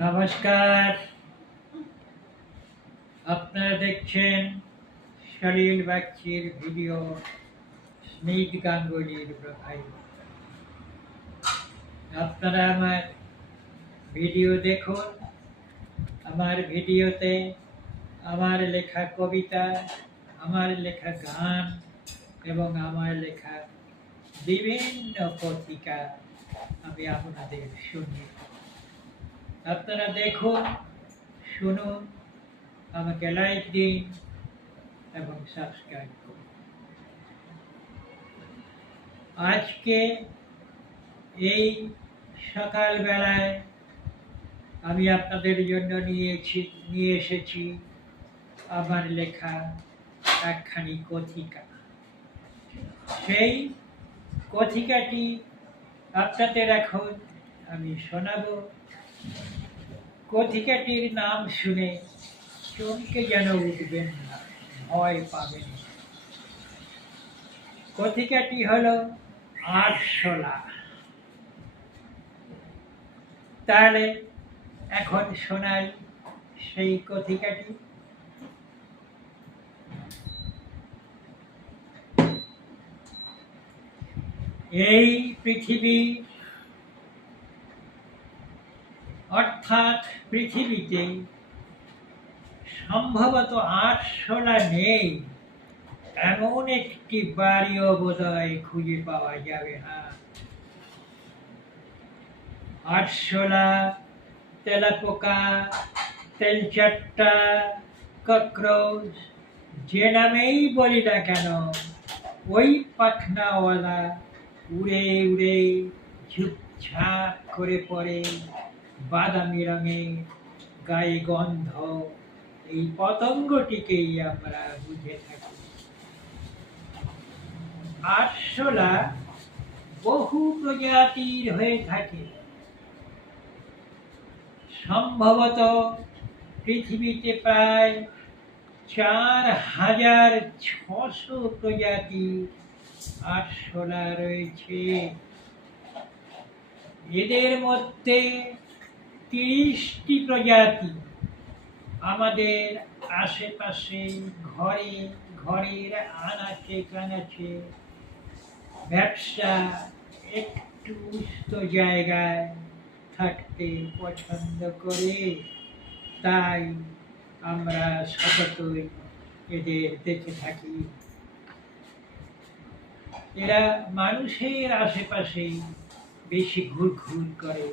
নমস্কার। আপনারা দেখছেন সলিল বাগচির ভিডিও, স্মিত গাঙ্গুলির প্রোফাইল আপনারা আমার ভিডিও দেখুন, আমার ভিডিওতে আমার লেখা কবিতা, আমার লেখা গান এবং আমার লেখা বিভিন্ন পত্রিকা আমি আপনাদের শুনি আপনারা দেখুন শুনুন আমাকে লাইক দিন এবং সাবস্ক্রাইব করুন। আজকে এই সকালবেলায় আমি আপনাদের জন্য নিয়েছি, নিয়ে এসেছি আমার লেখা একখানি কথিকা। সেই কথিকাটি আপনাদের এখন আমি শোনাবো। কথিকাটির নাম শুনে চমকে যেন উঠবেন না, ভয় পাবেন কথিকাটি হলো আটশোলা তাহলে এখন শোনাই সেই কথিকাটি। এই পৃথিবী অর্থাৎ পৃথিবীতে সম্ভবত আটশোলা নেই। এমন একটি বাড়িও বোধহয় খুঁজে পাওয়া যাবে না। আটশোলা তেলাপোকা, তেলচাট্টা, কক্রোচ, যে নামেই বলি না কেন, ওই পাখনাওয়ালা উড়ে উড়ে ঝুপঝাপ করে পড়ে। বাদামি রঙে গায়ে গন্ধ, এই পতঙ্গটিকেই আমরা বুঝে থাকি। আরশোলা বহু প্রজাতির হয়ে থাকে। সম্ভবত পৃথিবীতে প্রায় চার হাজার ছশো প্রজাতি আরশোলা রয়েছে। এদের মধ্যে তিরিশটি প্রজাতি। আমাদের আশেপাশে ঘরে ঘরের আনাচে কানাচে ব্যবসা একটু উচ্চ জায়গায় থাকতে পছন্দ করে। তাই আমরা সততই এদের দেখে থাকি। এরা মানুষের আশেপাশেই বেশি ঘুরঘুর করে।